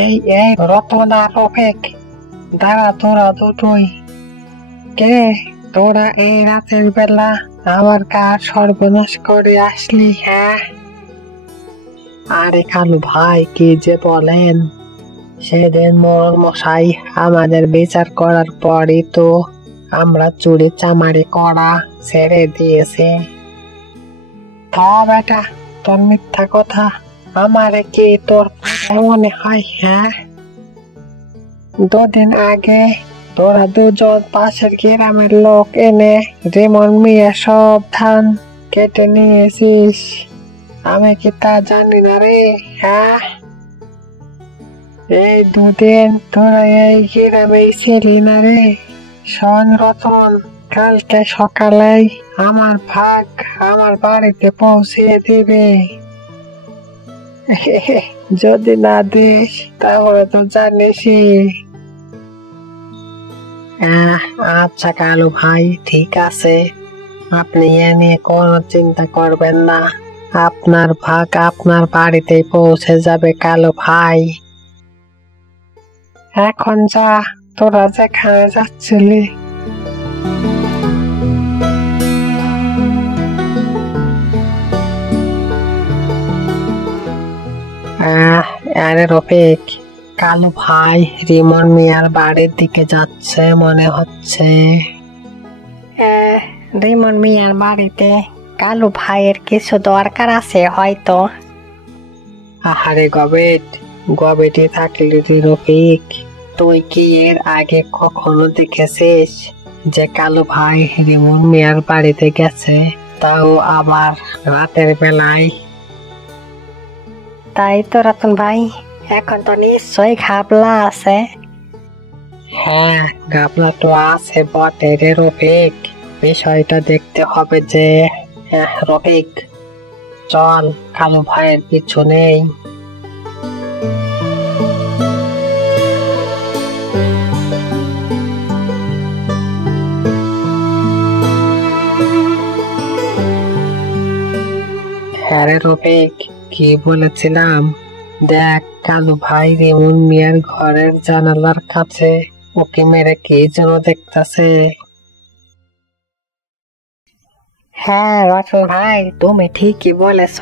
এই এই রতন আর রফিক, দাঁড়া তোরা দুটোই। কে তোরা এই রাতের বেলা আমার কার সর্বনাশ করে আসলি? হ্যাঁ, আরে কালু ভাই কি যে বলেন, সেদিন মোড়ল মশাই আমাদের বিচার করার পরই তো আমরা চুরি চামারি করা ছেড়ে দিয়েছি। বেটা, তোর মিথ্যা কথা আমারে কি তোর মনে হয়? হ্যাঁ, দুদিন আগে তোরা দুজন পাশের গ্রামের লোক এনে রিমন মিয়া সব ধান কেটে নিয়েছিস, আমি কি তা জানি না রে? হ্যাঁ, এই দুদিন তোরা এই গ্রামেই ছিলি না রে? শোন রতন, কালকে সকালেই আমার ভাগ আমার বাড়িতে পৌঁছিয়ে দিবে। যদি না দিস তাহলে তো জানিসই। আচ্ছা কালু ভাই, ঠিক আছে, আপনি এ নিয়ে কোনো চিন্তা করবেন না, আপনার ভাগ আপনার বাড়িতে পৌঁছে যাবে কালু ভাই। এখন যা, তোরা যেখানে যাচ্ছিলি। আরে রফিক, কালু ভাই রিমন মিয়ার বাড়ির দিকে যাচ্ছে মনে হচ্ছে। রিমন মিয়ার বাড়িতে কালু ভাইয়ের কিছু দরকার আছে হয়তো। আহারে গবেটি থাকলি রে রফিক, তুই কি এর আগে কখনো দেখেছিস যে কালু ভাই রিমন মিয়ার বাড়িতে গেছে, তাও আবার রাতের বেলায়? তাই তো রতন ভাই, এখন তো নিশ্চয়ই ঘাবলা আছে। হ্যাঁ, ঘাবলা তো আছে বটে রে রফিক, বিষয়টা দেখতে হবে যে। রফিক, চল কালু ভাইয়ের পিছু নেই। হ্যাঁ রে রফিক, কি বলেছিলাম, দেখ কালু ভাই রিমন মিয়ার ঘরের জানালার কাছে ওকে মেরে কে যেন দেখতেছে। হ্যাঁ রতন ভাই, তুমি ঠিকই বলেছ,